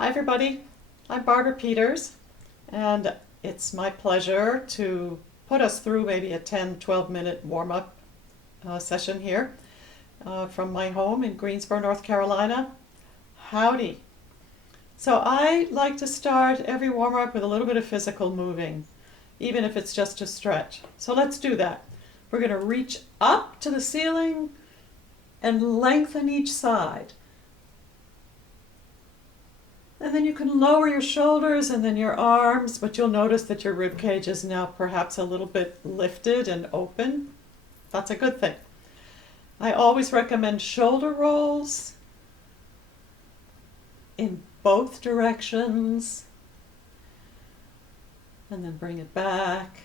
Hi everybody, I'm Barbara Peters, and it's my pleasure to put us through maybe a 10-12 minute warm-up session here from my home in Greensboro, North Carolina. Howdy! So I like to start every warm-up with a little bit of physical moving, even if it's just a stretch. So let's do that. We're going to reach up to the ceiling and lengthen each side. And then you can lower your shoulders and then your arms, but you'll notice that your rib cage is now perhaps a little bit lifted and open. That's a good thing. I always recommend shoulder rolls in both directions. And then bring it back.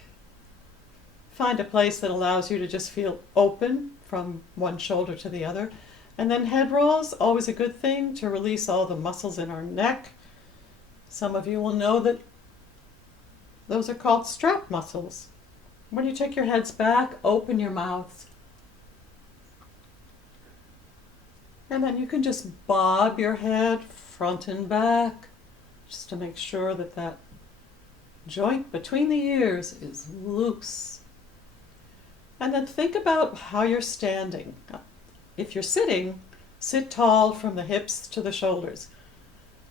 Find a place that allows you to just feel open from one shoulder to the other. And then head rolls, always a good thing to release all the muscles in our neck. Some of you will know that those are called strap muscles. When you take your heads back, open your mouths. And then you can just bob your head front and back, just to make sure that that joint between the ears is loose. And then think about how you're standing. If you're sitting, sit tall from the hips to the shoulders.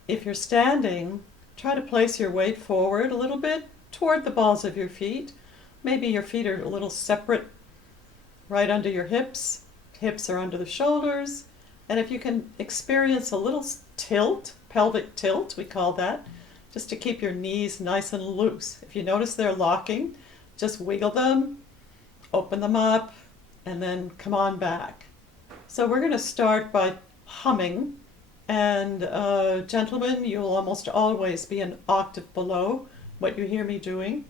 If you're standing, try to place your weight forward a little bit toward the balls of your feet. Maybe your feet are a little separate right under your hips. Hips are under the shoulders. And if you can experience a little tilt, pelvic tilt, we call that, just to keep your knees nice and loose. If you notice they're locking, just wiggle them, open them up, and then come on back. So we're going to start by humming, and gentlemen, you'll almost always be an octave below what you hear me doing.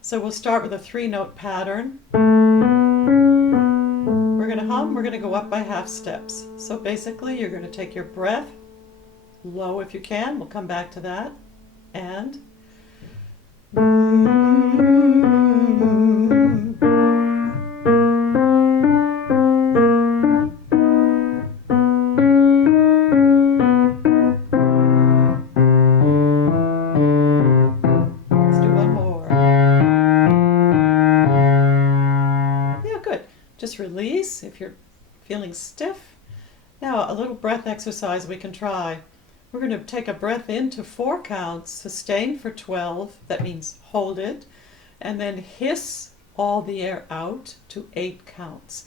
So we'll start with a 3-note pattern. We're going to hum, we're going to go up by half steps. So basically you're going to take your breath, low if you can, we'll come back to that, and just release if you're feeling stiff. Now a little breath exercise we can try. We're going to take a breath in to 4 counts, sustain for 12, that means hold it, and then hiss all the air out to 8 counts.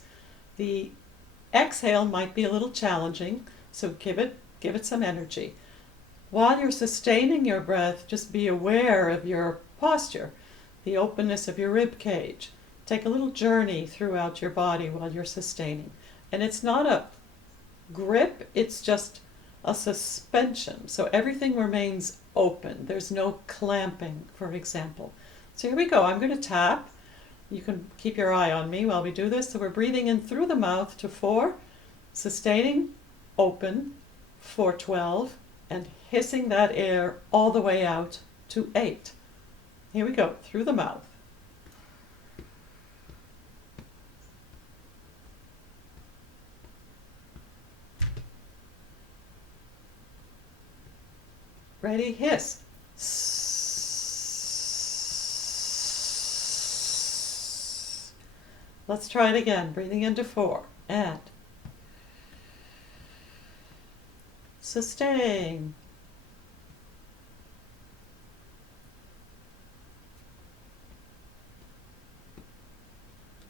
The exhale might be a little challenging, so give it some energy. While you're sustaining your breath, just be aware of your posture, the openness of your rib cage. Take a little journey throughout your body while you're sustaining. And it's not a grip, it's just a suspension. So everything remains open. There's no clamping, for example. So here we go. I'm going to tap. You can keep your eye on me while we do this. So we're breathing in through the mouth to 4, sustaining, open, for 12, and hissing that air all the way out to 8. Here we go, through the mouth. Ready? Hiss. Let's try it again. Breathing into 4. And sustain.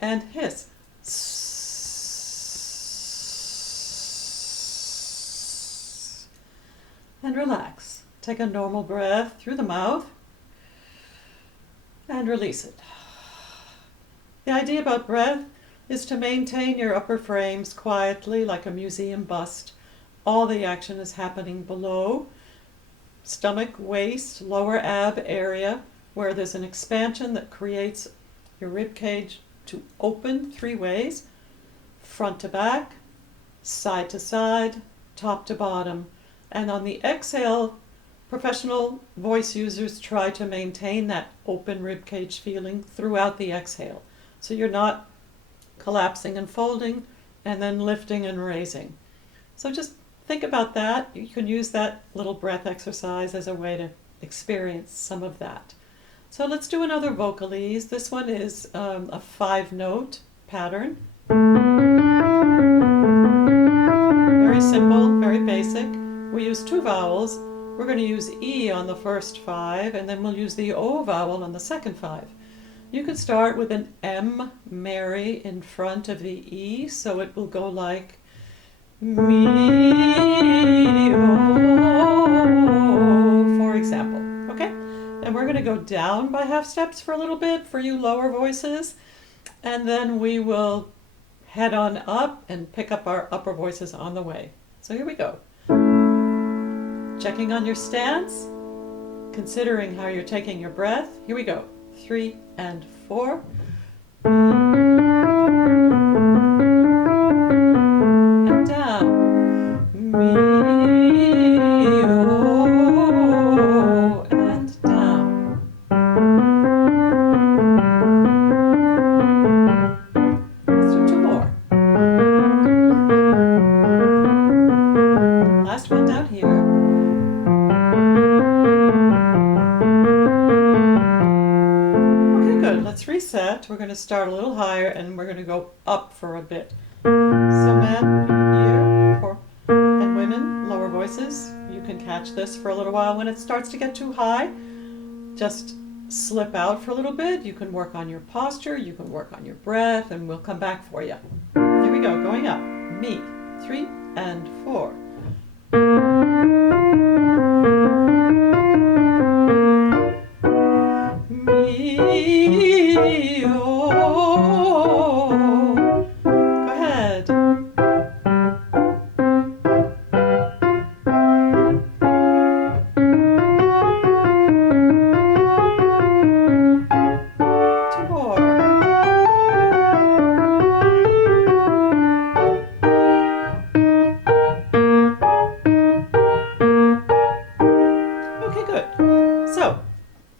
And hiss. And relax. Take a normal breath through the mouth and release it. The idea about breath is to maintain your upper frames quietly like a museum bust. All the action is happening below, stomach, waist, lower ab area, where there's an expansion that creates your rib cage to open 3 ways, front to back, side to side, top to bottom. And on the exhale, professional voice users try to maintain that open rib cage feeling throughout the exhale. So you're not collapsing and folding and then lifting and raising. So just think about that. You can use that little breath exercise as a way to experience some of that. So let's do another vocalese. This one is a 5-note pattern. Very simple, very basic. We use 2 vowels. We're going to use E on the first 5, and then we'll use the O vowel on the second 5. You can start with an M, Mary, in front of the E, so it will go like me, O, for example. Okay? And we're going to go down by half steps for a little bit for you lower voices, and then we will head on up and pick up our upper voices on the way. So here we go. Checking on your stance, considering how you're taking your breath. Here we go. 3 and 4. And down. Me, oh, and down. Let's do 2 more. Last one down here. Let's reset. We're going to start a little higher and we're going to go up for a bit. So men here, and women, lower voices, you can catch this for a little while. When it starts to get too high, just slip out for a little bit. You can work on your posture, you can work on your breath, and we'll come back for you. Here we go, going up. Me, 3 and 4.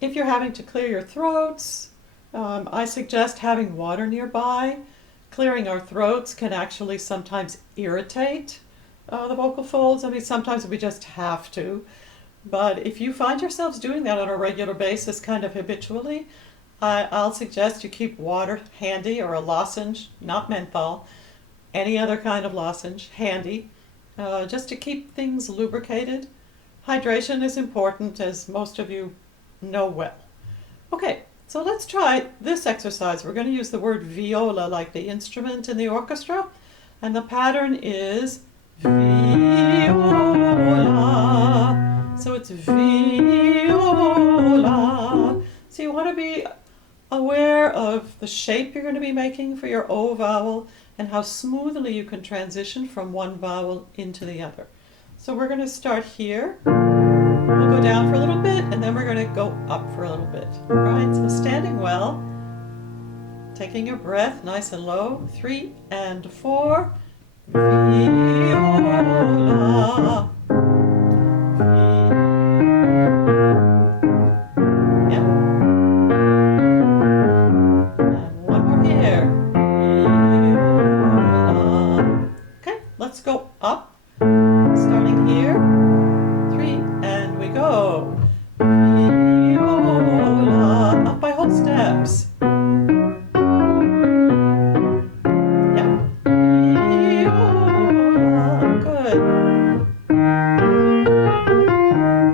If you're having to clear your throats, I suggest having water nearby. Clearing our throats can actually sometimes irritate the vocal folds. I mean, sometimes we just have to. But if you find yourselves doing that on a regular basis, kind of habitually, I'll suggest you keep water handy, or a lozenge, not menthol, any other kind of lozenge handy, just to keep things lubricated. Hydration is important, as most of you know well. Okay, so let's try this exercise. We're going to use the word viola, like the instrument in the orchestra, and the pattern is viola. So it's viola. So you want to be aware of the shape you're going to be making for your O vowel and how smoothly you can transition from one vowel into the other. So we're going to start here. We'll go down for a little bit, and then we're going to go up for a little bit. All right, so standing well, taking your breath nice and low, 3 and 4, viola, yeah. And one more here, viola. Okay, let's go up, starting here. Go. Viola. Up by whole steps. Yeah. Viola. Good.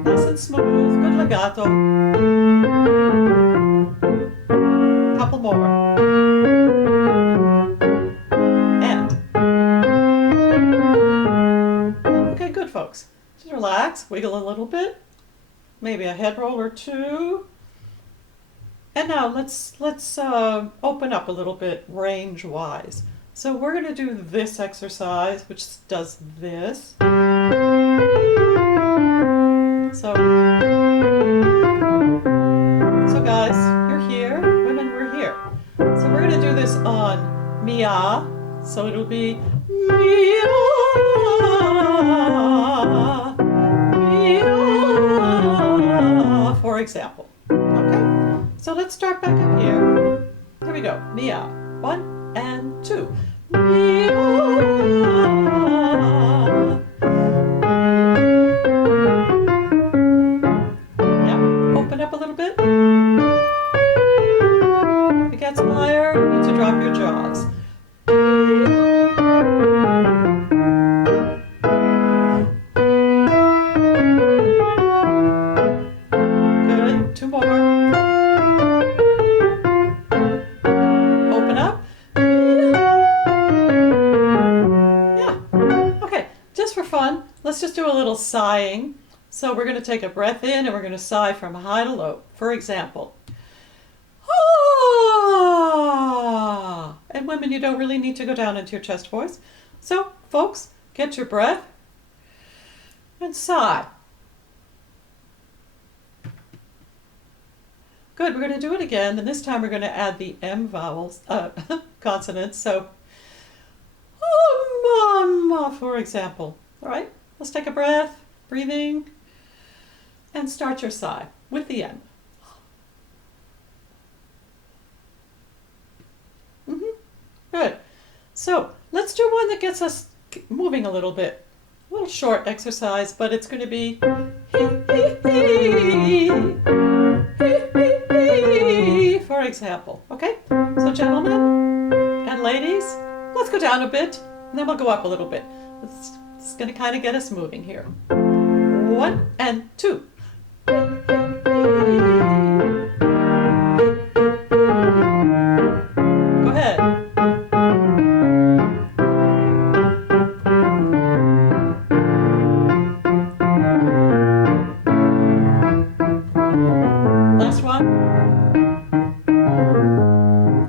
Nice and smooth. Good legato. Couple more. And. Okay, good folks. Just relax, wiggle a little bit. Maybe a head roll or 2. And now let's open up a little bit range-wise. So we're going to do this exercise, which does this. So guys, you're here. Women, we're here. So we're going to do this on Mia. So it'll be Mia. For example. Okay? So let's start back up here. Here we go. Mia. 1 and 2. Mia. drop your jaws. Good. Two more. Open up. Yeah. Okay, just for fun, let's just do a little sighing. So we're going to take a breath in and we're going to sigh from high to low. For example, ah. And women, you don't really need to go down into your chest voice. So, folks, get your breath and sigh. Good, we're going to do it again, and this time we're going to add the M vowels, consonants. So, mama, for example. All right, let's take a breath, breathing, and start your sigh with the M. Good. So let's do one that gets us moving a little bit. A little short exercise, but it's going to be for example. Okay? So gentlemen and ladies, let's go down a bit, and then we'll go up a little bit. It's going to kind of get us moving here. 1 and 2. Go ahead. Last one.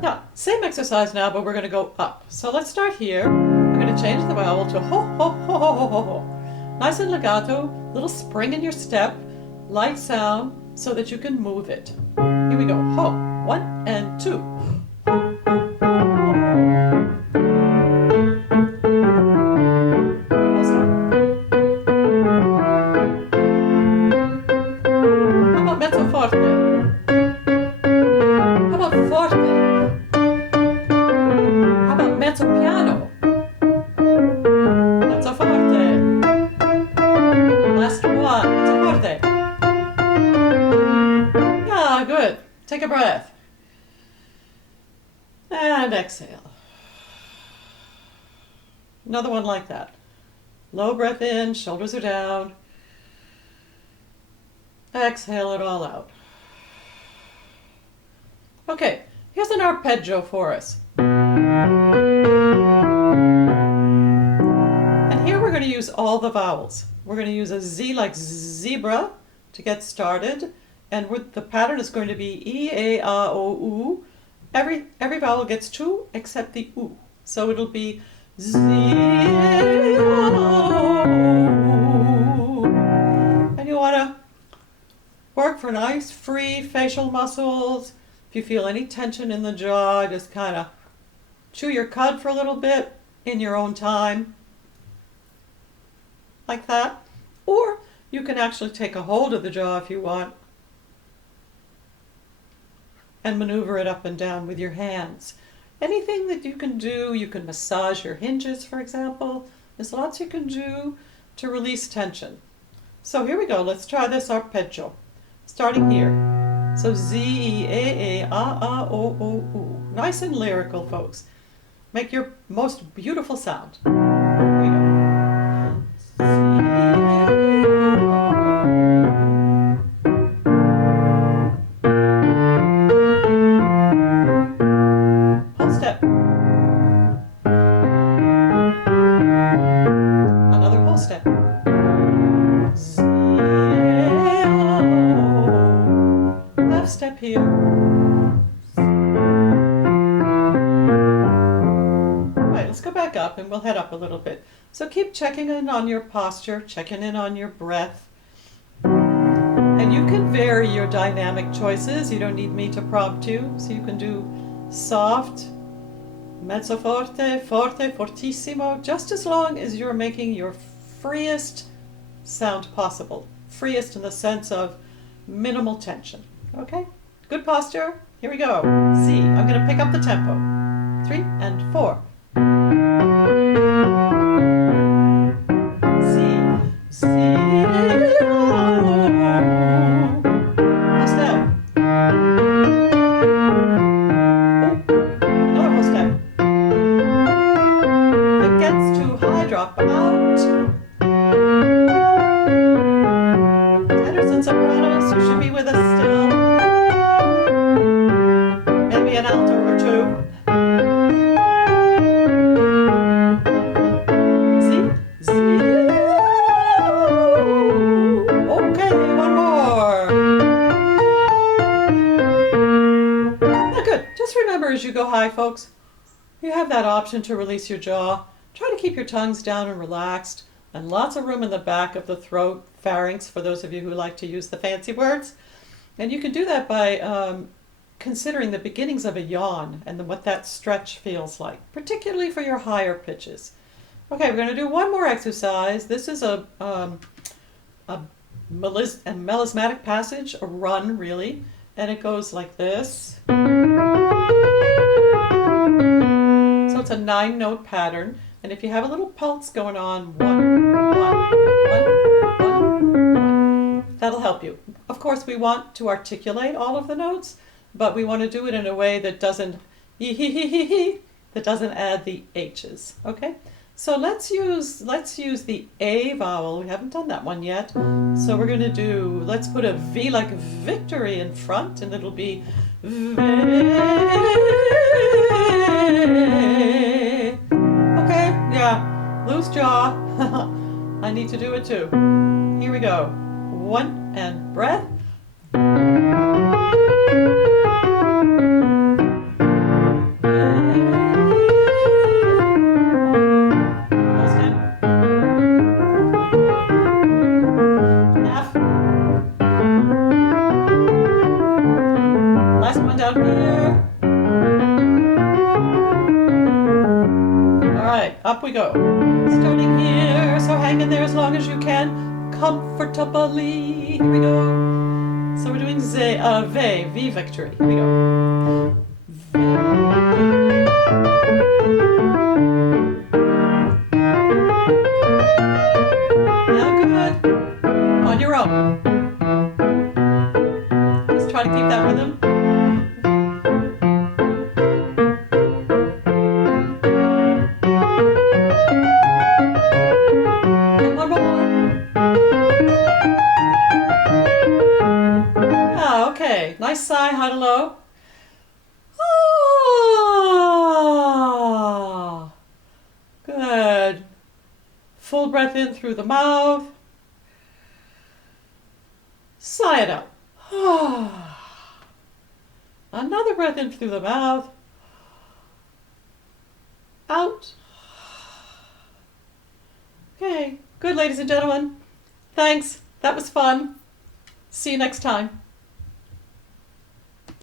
Yeah, same exercise now, but we're going to go up. So let's start here. We're going to change the vowel to ho, ho, ho, ho, ho, ho, ho. Nice and legato, little spring in your step, light sound so that you can move it. Here we go. Ho. 1 and 2. How about mezzo forte? How about forte? How about mezzo piano? Mezzo forte. Last one. Mezzo forte. Ah, good. Take a breath. And exhale. Another one like that. Low breath in, shoulders are down. Exhale it all out. Okay, here's an arpeggio for us. And here we're going to use all the vowels. We're going to use a Z like zebra to get started. And the pattern is going to be E, A, A, O, U. Every vowel gets 2 except the U. So it'll be Z, O. And you want to work for nice, free facial muscles. If you feel any tension in the jaw, just kind of chew your cud for a little bit in your own time. Like that. Or you can actually take a hold of the jaw if you want and maneuver it up and down with your hands. Anything that you can do, you can massage your hinges, for example. There's lots you can do to release tension. So here we go. Let's try this arpeggio. Starting here. So Z, E, A, A, A, O, O, U. Nice and lyrical, folks. Make your most beautiful sound. Here we go. Z, whole step. Another whole step. Z, half step here. Right, let's go back up and we'll head up a little bit. So keep checking in on your posture, checking in on your breath. And you can vary your dynamic choices. You don't need me to prompt you. So you can do soft, mezzo forte, forte, fortissimo, just as long as you're making your freest sound possible. Freest in the sense of minimal tension. Okay? Good posture. Here we go. C. I'm going to pick up the tempo. 3 and 4. C. C. Whole step. Another whole step. Up, out. Tenors and sopranos, you should be with us still. Maybe an alto or two. Z. Okay, one more. Now good. Just remember as you go high, folks, you have that option to release your jaw. Try to keep your tongues down and relaxed, and lots of room in the back of the throat, pharynx, for those of you who like to use the fancy words. And you can do that by considering the beginnings of a yawn and what that stretch feels like, particularly for your higher pitches. Okay, we're going to do one more exercise. This is a melismatic passage, a run really, and it goes like this. So it's a 9-note pattern, and if you have a little pulse going on, 1, 1, 1, 1, 1, that'll help you. Of course, we want to articulate all of the notes, but we want to do it in a way that doesn't that doesn't add the H's. Okay, so let's use the A vowel. We haven't done that one yet, so we're going to do. Let's put a V like victory in front, and it'll be V. Okay, yeah, loose jaw. I need to do it too. Here we go. 1 and breath. Half. Last one down here. All right, up we go. Starting here, so hang in there as long as you can, comfortably. Here we go. So we're doing V victory. Here we go. Now good. On your own. Just try to keep that rhythm. Nice sigh, high to low. Ah, good. Full breath in through the mouth. Sigh it out. Another breath in through the mouth. Out. Okay, good, ladies and gentlemen. Thanks. That was fun. See you next time.